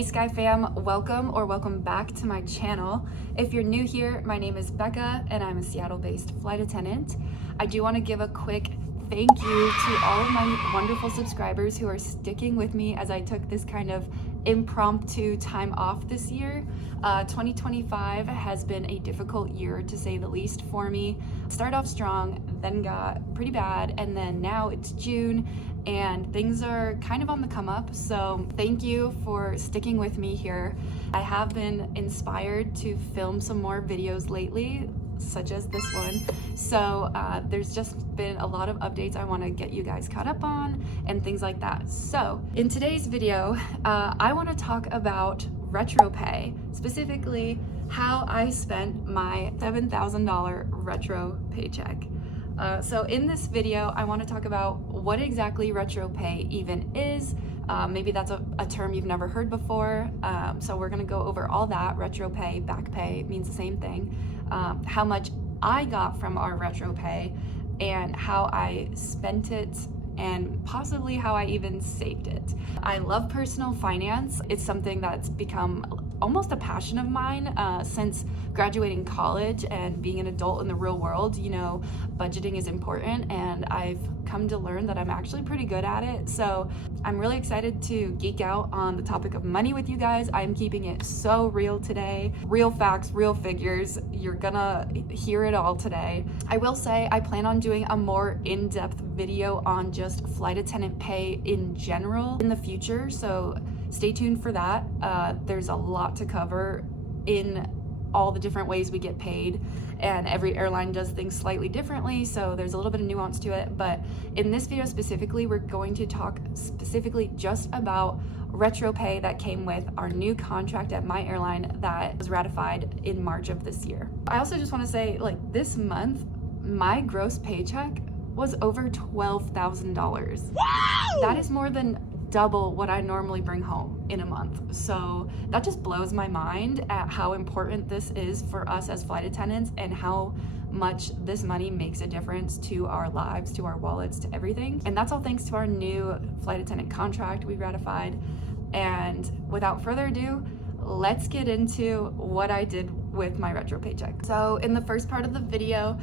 Hey Sky fam, welcome back to my channel. If you're new here, my name is Becca and I'm a Seattle-based flight attendant. I do want to give a quick thank you to all of my wonderful subscribers who are sticking with me as I took this kind of impromptu time off this year. 2025 has been a difficult year to say the least for me. Started off strong, then got pretty bad, and then now it's June and things are kind of on the come up. So thank you for sticking with me here. I have been inspired to film some more videos lately, such as this one. So there's just been a lot of updates I want to get you guys caught up on and things like that. So in today's video, I want to talk about retro pay, specifically how I spent my $7,000 retro paycheck. So in this video, I want to talk about what exactly retro pay even is. Maybe that's a term you've never heard before. So we're going to go over all that. Retro pay, back pay means the same thing. How much I got from our retro pay and how I spent it and possibly how I even saved it. I love personal finance. It's something that's become almost a passion of mine since graduating college and being an adult in the real world. You know, budgeting is important and I've come to learn that I'm actually pretty good at it. So I'm really excited to geek out on the topic of money with you guys. I'm keeping it so real today. Real facts, real figures. You're gonna hear it all today. I will say I plan on doing a more in-depth video on just flight attendant pay in general in the future. So stay tuned for that. There's a lot to cover in all the different ways we get paid, and every airline does things slightly differently, so there's a little bit of nuance to it. But in this video specifically, we're going to talk specifically just about retro pay that came with our new contract at my airline that was ratified in March of this year. I also just want to say, like, this month my gross paycheck was over $12,000. Wow! That is more than double what I normally bring home in a month. So that just blows my mind at how important this is for us as flight attendants and how much this money makes a difference to our lives, to our wallets, to everything. And that's all thanks to our new flight attendant contract we ratified. And without further ado, let's get into what I did with my retro paycheck. So in the first part of the video,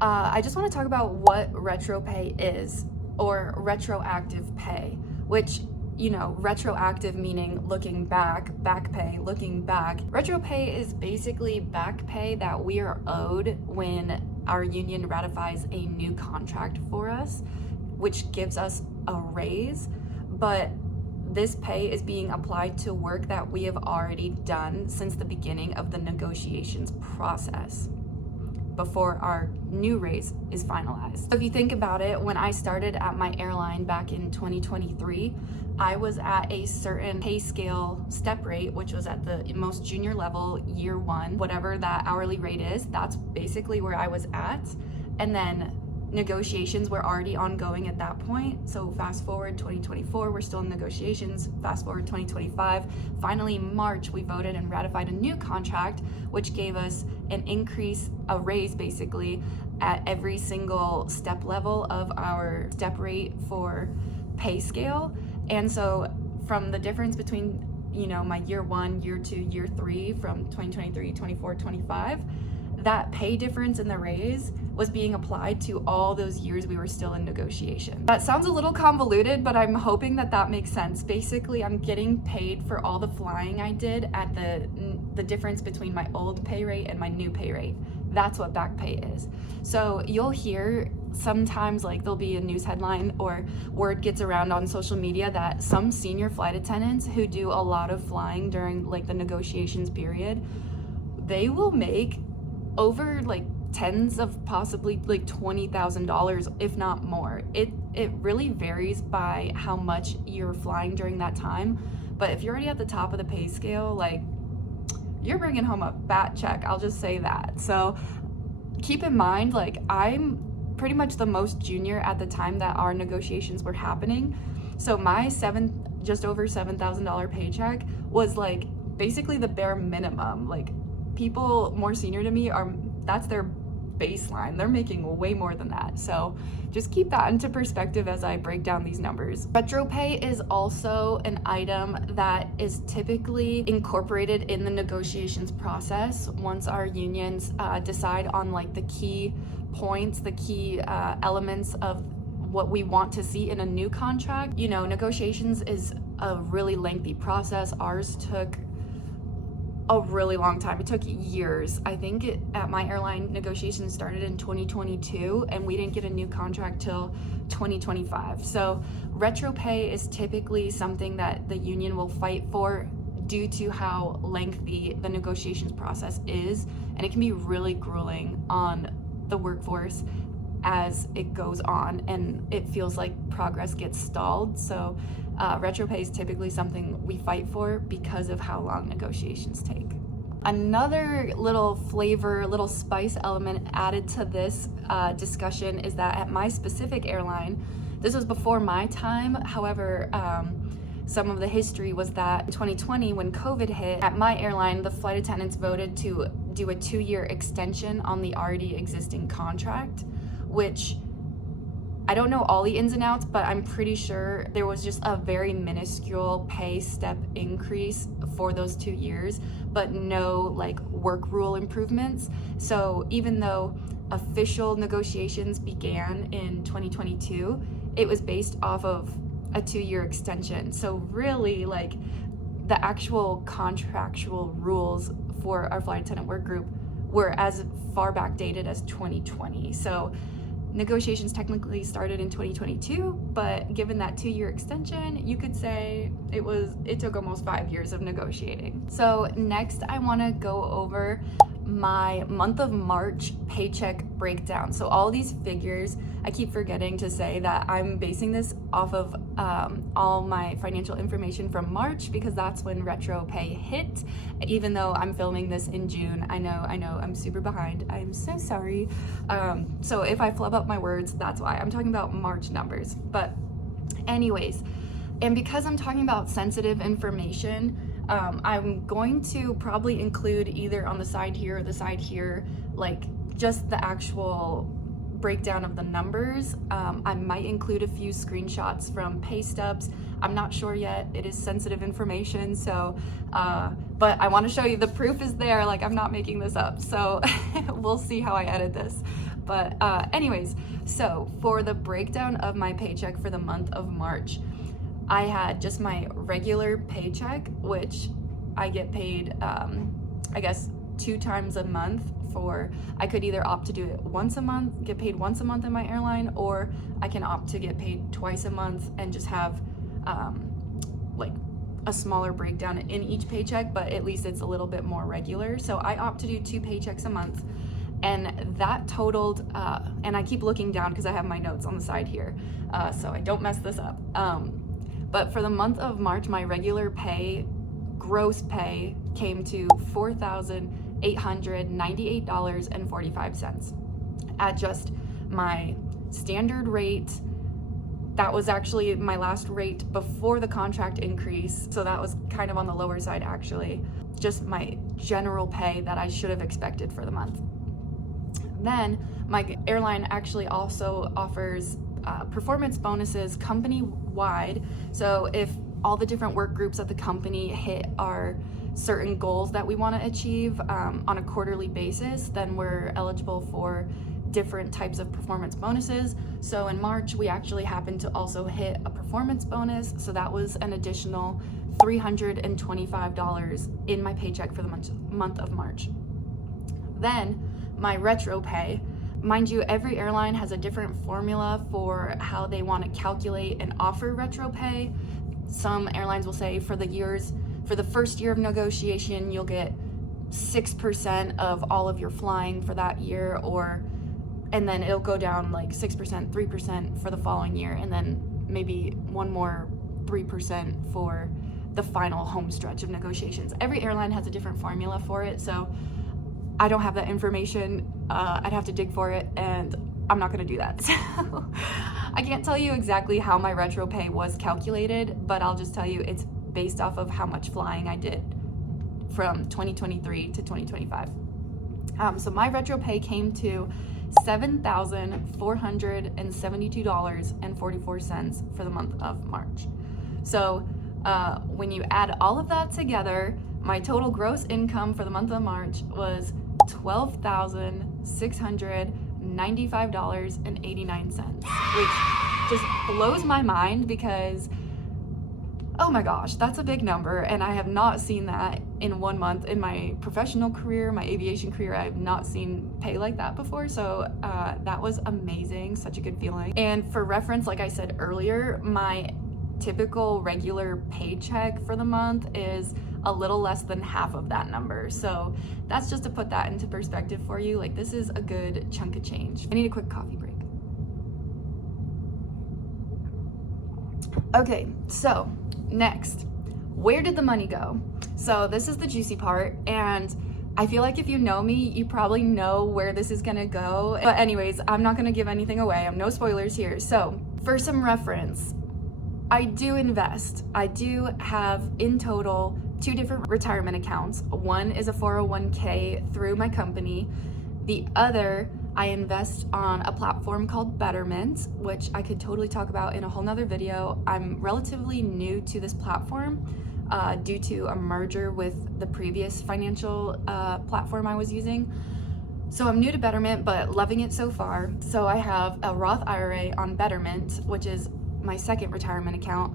I just want to talk about what retro pay is, or retroactive pay, which, you know, retroactive meaning looking back, back pay, looking back. Retro pay is basically back pay that we are owed when our union ratifies a new contract for us, which gives us a raise, but this pay is being applied to work that we have already done since the beginning of the negotiations process, before our new raise is finalized. So if you think about it, when I started at my airline back in 2023, I was at a certain pay scale step rate, which was at the most junior level, year one. Whatever that hourly rate is, that's basically where I was at. And then negotiations were already ongoing at that point. So fast forward 2024, we're still in negotiations. Fast forward 2025, finally March, we voted and ratified a new contract, which gave us an increase, a raise basically, at every single step level of our step rate for pay scale. And so from the difference between, you know, my year one, year two, year three, from 2023, 24, 25, that pay difference in the raise was being applied to all those years we were still in negotiation. That sounds a little convoluted, but I'm hoping that that makes sense. Basically, I'm getting paid for all the flying I did at the difference between my old pay rate and my new pay rate. That's what back pay is. So you'll hear sometimes, like, there'll be a news headline or word gets around on social media that some senior flight attendants who do a lot of flying during like the negotiations period, they will make over like tens of possibly like $20,000, if not more. It really varies by how much you're flying during that time. But if you're already at the top of the pay scale, like, you're bringing home a fat check, I'll just say that. So keep in mind, like, I'm pretty much the most junior at the time that our negotiations were happening. So my just over $7,000 paycheck was like basically the bare minimum. Like, people more senior to me that's their baseline. They're making way more than that. So just keep that into perspective as I break down these numbers. Retro pay is also an item that is typically incorporated in the negotiations process once our unions decide on like the key points, the key elements of what we want to see in a new contract. You know, negotiations is a really lengthy process. Ours took a really long time. It took years. I think at my airline, negotiations started in 2022 and we didn't get a new contract till 2025. So retro pay is typically something that the union will fight for due to how lengthy the negotiations process is, and it can be really grueling on the workforce as it goes on and it feels like progress gets stalled. So retro pay is typically something we fight for because of how long negotiations take. Another little flavor, little spice element added to this discussion is that at my specific airline, this was before my time, however, some of the history was that in 2020 when COVID hit, at my airline, the flight attendants voted to do a 2-year extension on the already existing contract, which I don't know all the ins and outs, but I'm pretty sure there was just a very minuscule pay step increase for those 2 years, but no like work rule improvements. So even though official negotiations began in 2022, it was based off of a 2-year extension. So really like the actual contractual rules for our flight attendant work group were as far back dated as 2020. So negotiations technically started in 2022, but given that 2-year extension, you could say it took almost 5 years of negotiating. So next I want to go over my month of March paycheck breakdown. So all these figures, I keep forgetting to say that I'm basing this off of all my financial information from March because that's when retro pay hit. Even though I'm filming this in June, I know I'm super behind. I'm so sorry. So if I flub up my words, that's why. I'm talking about March numbers. But anyways, and because I'm talking about sensitive information, I'm going to probably include either on the side here or the side here, like just the actual breakdown of the numbers. I might include a few screenshots from pay stubs. I'm not sure yet. It is sensitive information, so but I want to show you the proof is there. Like I'm not making this up, so we'll see how I edit this. But anyways, so for the breakdown of my paycheck for the month of March, I had just my regular paycheck, which I get paid, I guess 2 times a month for. I could either opt to do it once a month, get paid once a month in my airline, or I can opt to get paid twice a month and just have like a smaller breakdown in each paycheck, but at least it's a little bit more regular. So I opt to do 2 paychecks a month, and that totaled, and I keep looking down because I have my notes on the side here, so I don't mess this up. But for the month of March, my regular pay, gross pay, came to $4,898.45 at just my standard rate. That was actually my last rate before the contract increase, so that was kind of on the lower side actually. Just my general pay that I should have expected for the month. Then my airline actually also offers performance bonuses company-wide. So if all the different work groups at the company hit our certain goals that we want to achieve on a quarterly basis, then we're eligible for different types of performance bonuses. So in March, we actually happened to also hit a performance bonus. So that was an additional $325 in my paycheck for the month of March. Then my retro pay. Mind you, every airline has a different formula for how they want to calculate and offer retro pay. Some airlines will say for the first year of negotiation, you'll get 6% of all of your flying for that year, and then it'll go down like 6%, 3% for the following year, and then maybe one more 3% for the final home stretch of negotiations. Every airline has a different formula for it, so I don't have that information. I'd have to dig for it, and I'm not gonna do that. So I can't tell you exactly how my retro pay was calculated, but I'll just tell you it's based off of how much flying I did from 2023 to 2025. So my retro pay came to $7,472.44 for the month of March. So when you add all of that together, my total gross income for the month of March was $12,695.89, which just blows my mind because, oh my gosh, that's a big number, and I have not seen that in 1 month. In my professional career, my aviation career, I have not seen pay like that before, so that was amazing, such a good feeling. And for reference, like I said earlier, my typical regular paycheck for the month is a little less than half of that number. So that's just to put that into perspective for you. Like, this is a good chunk of change. I need a quick coffee break. Okay, so next, where did the money go? So this is the juicy part, and I feel like if you know me, you probably know where this is gonna go. But anyways, I'm not gonna give anything away. I'm no spoilers here. So for some reference, I do invest. I do have in total 2 different retirement accounts. One is a 401k through my company. The other, I invest on a platform called Betterment, which I could totally talk about in a whole nother video. I'm relatively new to this platform due to a merger with the previous financial platform I was using. So I'm new to Betterment, but loving it so far. So I have a Roth IRA on Betterment, which is my second retirement account.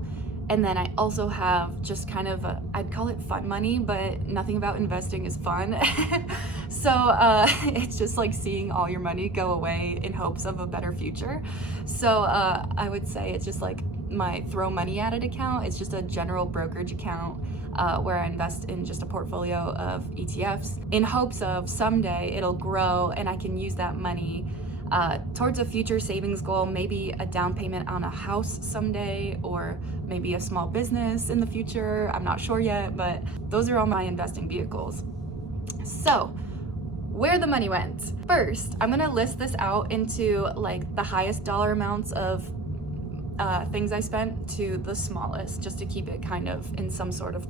And then I also have just kind of I'd call it fun money, but nothing about investing is fun. So it's just like seeing all your money go away in hopes of a better future. So I would say it's just like my throw money at it account. It's just a general brokerage account where I invest in just a portfolio of ETFs in hopes of someday it'll grow and I can use that money towards a future savings goal, maybe a down payment on a house someday, or maybe a small business in the future. I'm not sure yet, but those are all my investing vehicles. So where the money went. First, I'm gonna list this out into like the highest dollar amounts of things I spent to the smallest, just to keep it kind of in some sort of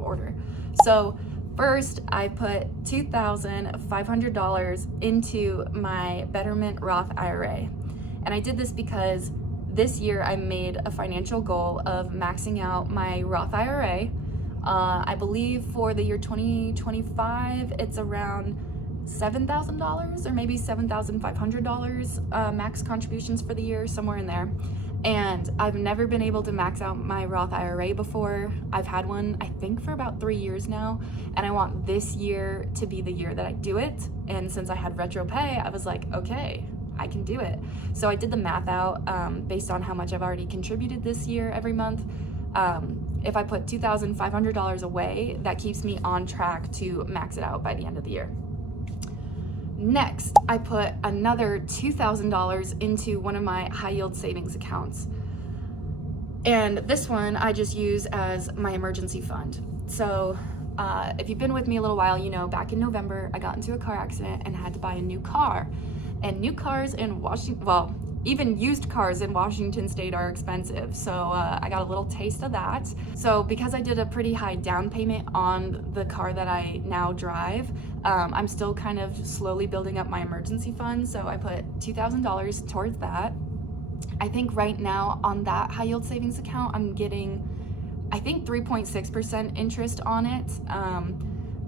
order. So first, I put $2,500 into my Betterment Roth IRA. And I did this because this year I made a financial goal of maxing out my Roth IRA. I believe for the year 2025, it's around $7,000 or maybe $7,500 max contributions for the year, somewhere in there. And I've never been able to max out my Roth IRA before. I've had one, I think, for about 3 years now, and I want this year to be the year that I do it. And since I had retro pay, I was like, okay, I can do it. So I did the math out based on how much I've already contributed this year every month. If I put $2,500 away, that keeps me on track to max it out by the end of the year. Next, I put another $2,000 into one of my high yield savings accounts. And this one I just use as my emergency fund. So if you've been with me a little while, you know, back in November, I got into a car accident and had to buy a new car. And new cars in Washington, well, even used cars in Washington State are expensive. So I got a little taste of that. So because I did a pretty high down payment on the car that I now drive, I'm still kind of slowly building up my emergency fund. So I put $2,000 towards that. I think right now on that high yield savings account, I'm getting, I think 3.6% interest on it.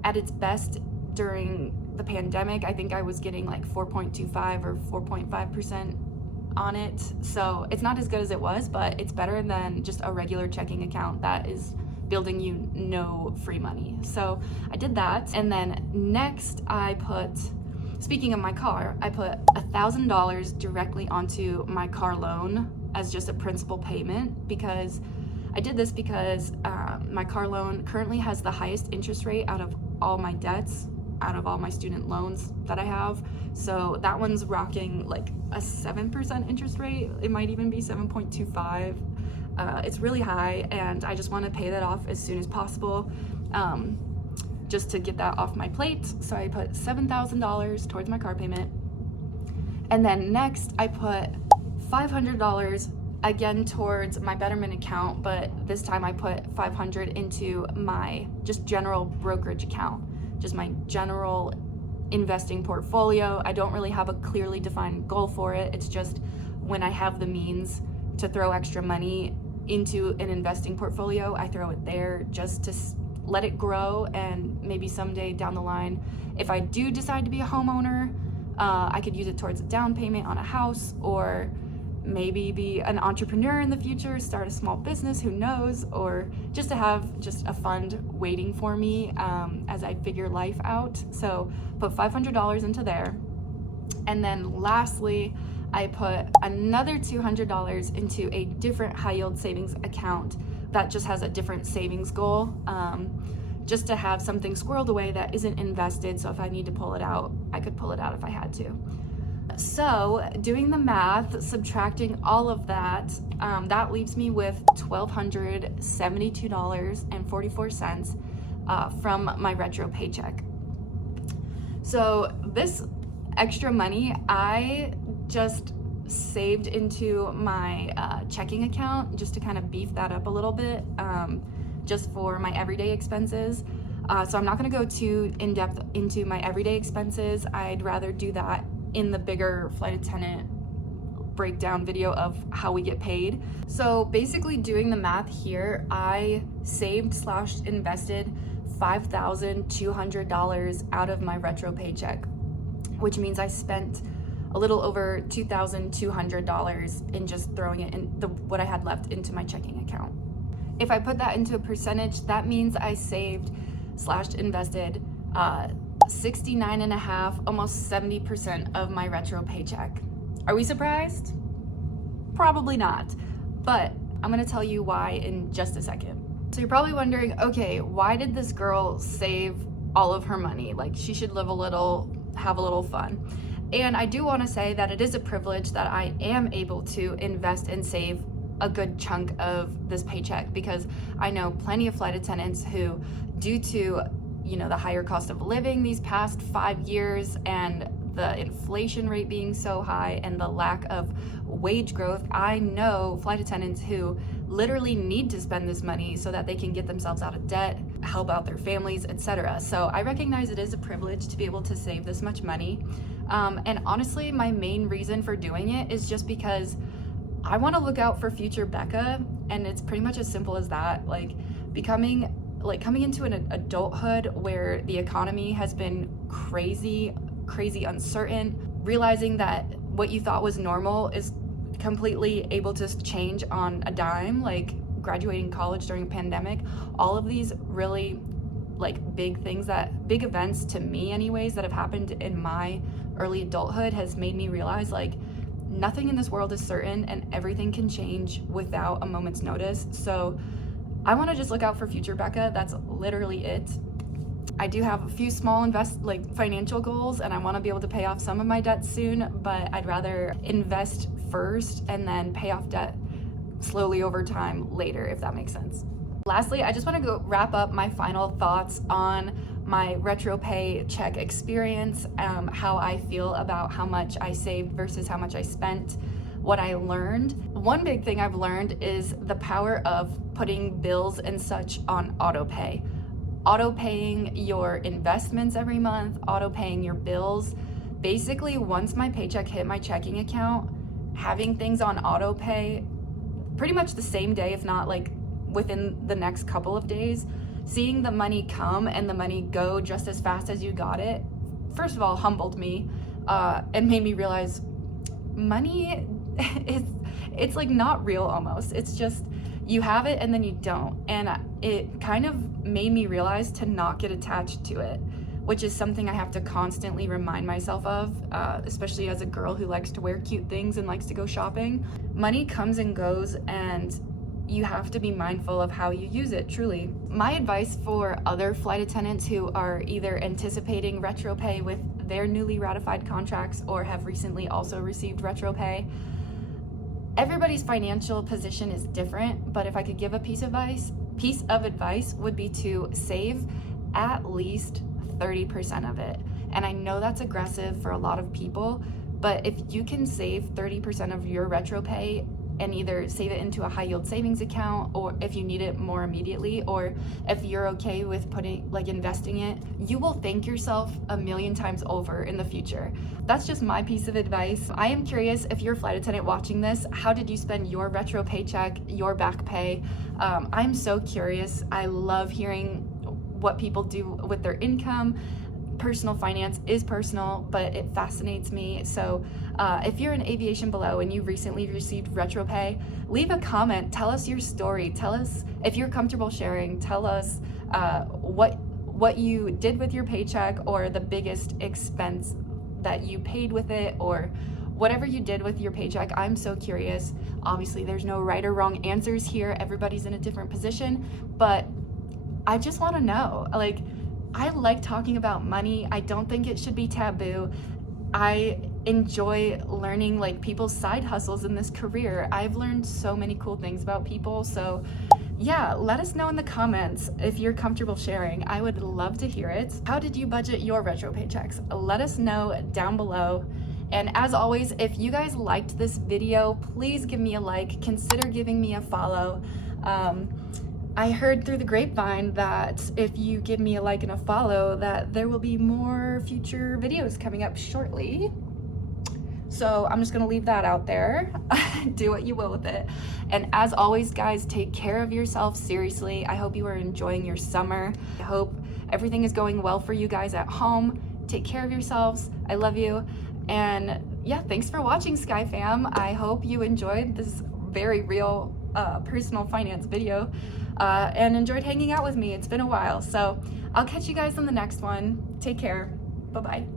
At its best during the pandemic, I think I was getting like 4.25 or 4.5% on it. So it's not as good as it was, but it's better than just a regular checking account that is building you no free money. So I did that. And then next I put, speaking of my car, I put $1,000 directly onto my car loan as just a principal payment, because I did this because my car loan currently has the highest interest rate out of all my debts, out of all my student loans that I have. So that one's rocking like a 7% interest rate. It might even be 7.25. It's really high, and I just want to pay that off as soon as possible, just to get that off my plate. So I put $7,000 towards my car payment. And then next I put $500 again towards my Betterment account, but this time I put $500 into my just general brokerage account, just my general investing portfolio. I don't really have a clearly defined goal for it. It's just when I have the means to throw extra money into an investing portfolio, I throw it there just to let it grow, and maybe someday down the line, if I do decide to be a homeowner, I could use it towards a down payment on a house, or maybe be an entrepreneur in the future, start a small business, who knows, or just to have just a fund waiting for me as I figure life out. So put $500 into there. And then lastly, I put another $200 into a different high yield savings account that just has a different savings goal, just to have something squirreled away that isn't invested. So if I need to pull it out, I could pull it out if I had to. So doing the math, subtracting all of that, that leaves me with $1,272.44 from my retro paycheck. So this extra money I just saved into my checking account just to kind of beef that up a little bit, just for my everyday expenses. So I'm not going to go too in depth into my everyday expenses. I'd rather do that in the bigger flight attendant breakdown video of how we get paid. So basically doing the math here, I saved/invested $5,200 out of my retro paycheck, which means I spent a little over $2,200 in just throwing it in what I had left into my checking account. If I put that into a percentage, that means I saved/invested 69.5%, almost 70% of my retro paycheck. Are we surprised? Probably not, but I'm gonna tell you why in just a second. So you're probably wondering, okay, why did this girl save all of her money? Like, she should live a little, have a little fun. And I do want to say that it is a privilege that I am able to invest and save a good chunk of this paycheck, because I know plenty of flight attendants who, due to, you know, the higher cost of living these past 5 years and the inflation rate being so high and the lack of wage growth, I know flight attendants who literally need to spend this money so that they can get themselves out of debt, help out their families, etc. So I recognize it is a privilege to be able to save this much money. And honestly, my main reason for doing it is just because I want to look out for future Becca, and it's pretty much as simple as that. Like, coming into an adulthood where the economy has been crazy uncertain, realizing that what you thought was normal is completely able to change on a dime, like graduating college during a pandemic. All of these really big events to me anyways that have happened in my early adulthood has made me realize nothing in this world is certain and everything can change without a moment's notice. So I want to just look out for future Becca. That's literally it. I do have a few small financial goals, and I want to be able to pay off some of my debt soon, but I'd rather invest first and then pay off debt slowly over time later, if that makes sense. Lastly, I just want to wrap up my final thoughts on my retro pay check experience, how I feel about how much I saved versus how much I spent, what I learned. One big thing I've learned is the power of putting bills and such on auto pay. Auto paying your investments every month, auto paying your bills. Basically, once my paycheck hit my checking account, having things on auto pay pretty much the same day, if not within the next couple of days, seeing the money come and the money go just as fast as you got it, first of all, humbled me and made me realize money it's not real almost. It's just you have it and then you don't. And it kind of made me realize to not get attached to it, which is something I have to constantly remind myself of, especially as a girl who likes to wear cute things and likes to go shopping. Money comes and goes, and you have to be mindful of how you use it, truly. My advice for other flight attendants who are either anticipating retro pay with their newly ratified contracts or have recently also received retro pay, everybody's financial position is different, but if I could give a piece of advice would be to save at least 30% of it. And I know that's aggressive for a lot of people, but if you can save 30% of your retro pay and either save it into a high yield savings account, or if you need it more immediately, or if you're okay with investing it, you will thank yourself a million times over in the future. That's just my piece of advice. I am curious, if you're a flight attendant watching this, how did you spend your retro paycheck, your back pay? I'm so curious. I love hearing what people do with their income. Personal finance is personal, but it fascinates me. So if you're in aviation below and you recently received retro pay, leave a comment, tell us your story, tell us if you're comfortable sharing, tell us what you did with your paycheck, or the biggest expense that you paid with it, or whatever you did with your paycheck. I'm so curious. Obviously there's no right or wrong answers here, everybody's in a different position, but I just want to know, I like talking about money. I don't think it should be taboo. I enjoy learning people's side hustles in this career. I've learned so many cool things about people. So yeah, let us know in the comments if you're comfortable sharing. I would love to hear it. How did you budget your retro paychecks? Let us know down below. And as always, if you guys liked this video, please give me a like, consider giving me a follow. I heard through the grapevine that if you give me a like and a follow, that there will be more future videos coming up shortly. So I'm just gonna leave that out there. Do what you will with it. And as always, guys, take care of yourself, seriously. I hope you are enjoying your summer. I hope everything is going well for you guys at home. Take care of yourselves. I love you. And yeah, thanks for watching, Sky Fam. I hope you enjoyed this very real personal finance video. And enjoyed hanging out with me. It's been a while. So I'll catch you guys on the next one. Take care. Bye-bye.